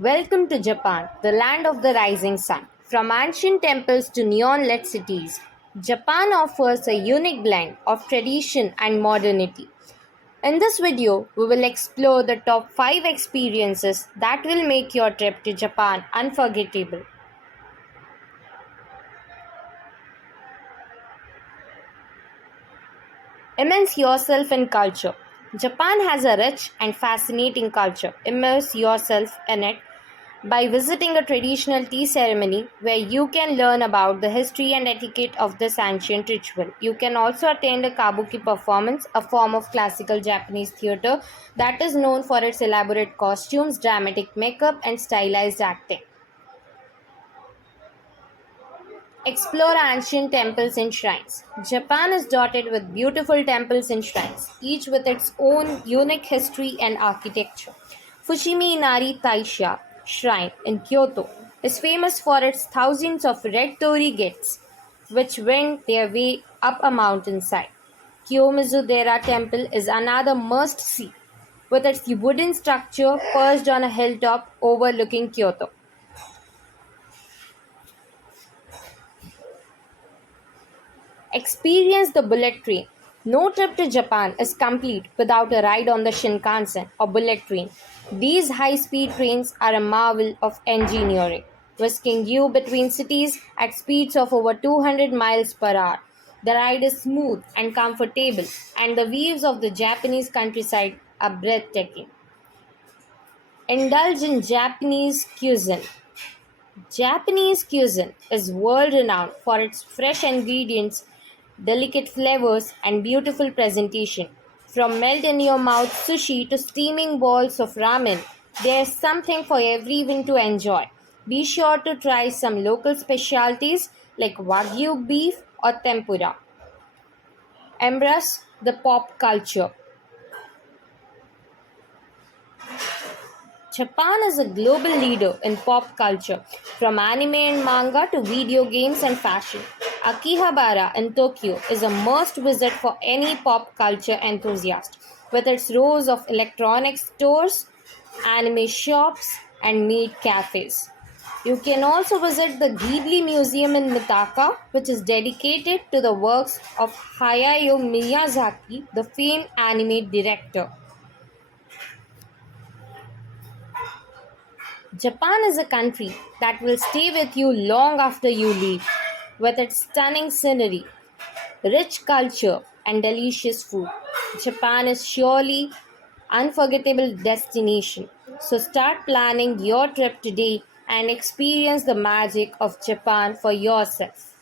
Welcome to Japan, the land of the rising sun. From ancient temples to neon lit cities, Japan offers a unique blend of tradition and modernity. In this video, we will explore the top 5 experiences that will make your trip to Japan unforgettable. Immerse yourself in culture. Japan has a rich and fascinating culture. Immerse yourself in it by visiting a traditional tea ceremony where you can learn about the history and etiquette of this ancient ritual. You can also attend a kabuki performance, a form of classical Japanese theater that is known for its elaborate costumes, dramatic makeup, and stylized acting. Explore ancient temples and shrines. Japan is dotted with beautiful temples and shrines, each with its own unique history and architecture. Fushimi Inari Taisha Shrine in Kyoto is famous for its thousands of red torii gates, which wend their way up a mountainside. Kiyomizu-dera Temple is another must-see, with its wooden structure perched on a hilltop overlooking Kyoto. Experience the bullet train. No trip to Japan is complete without a ride on the Shinkansen or bullet train. These high speed trains are a marvel of engineering, whisking you between cities at speeds of over 200 miles per hour. The ride is smooth and comfortable, and the views of the Japanese countryside are breathtaking. Indulge in Japanese cuisine. Japanese cuisine is world renowned for its fresh ingredients, delicate flavors, and beautiful presentation. From melt in your mouth sushi to steaming balls of ramen, there's something for everyone to enjoy. Be sure to try some local specialties like wagyu beef or tempura. Embrace the pop culture. Japan is a global leader in pop culture, from anime and manga to video games and fashion. Akihabara in Tokyo is a must visit for any pop culture enthusiast, with its rows of electronics stores, anime shops, and meat cafes. You can also visit the Ghibli Museum in Mitaka, which is dedicated to the works of Hayao Miyazaki, the famed anime director. Japan is a country that will stay with you long after you leave. With its stunning scenery, rich culture, and delicious food, Japan is surely unforgettable destination. So start planning your trip today and experience the magic of Japan for yourself.